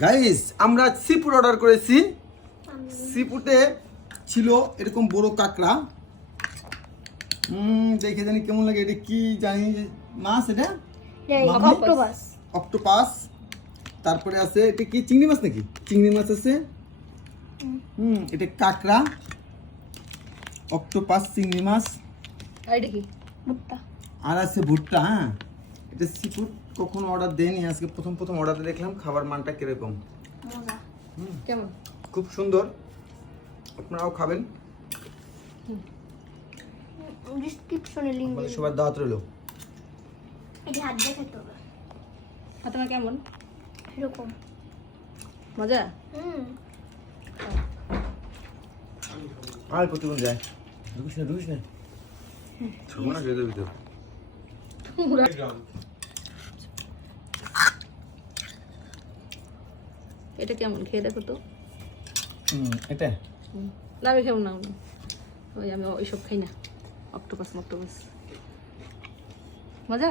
Guys আমরা সিপুর order করেছি। সিপুতে ছিল এরকম বড় কাঁকড়া। দেখে জানি কেমন লাগে, এটা কি জানি মাছ, এটা অক্টোপাস। অক্টোপাস। তারপরে আছে এটা কি চিংড়ি মাছ নাকি? চিংড়ি মাছ আছে। এটা কাঁকড়া, অক্টোপাস, চিংড়ি মাছ, আর এটা কি? ভুট্টা। আর আছে ভুট্টা। হ্যাঁ, এটা সিফুড কখনো অর্ডার দেয়নি, আজকে প্রথম অর্ডারে দেখলাম। খাবার মানটা কিরকম? মজা। কেমন? খুব সুন্দর, আপনারাও খাবেন। ডেসক্রিপশনে লিংক আমাদের দিন। সবার দাওয়াত রইল। এটা হাত দিয়ে খেতে হবে। তোমার কেমন? এরকম মজা? আর প্রতিদিন যায় ঢুকিস না ছবো না খেয়ে দেবি তো। এটা কেমন খেয়ে দেখো তো। এটা না আমি কেমন না, ওই আমি ওইসব খাই না। অক্টোপাস মক্টোপাস মজা।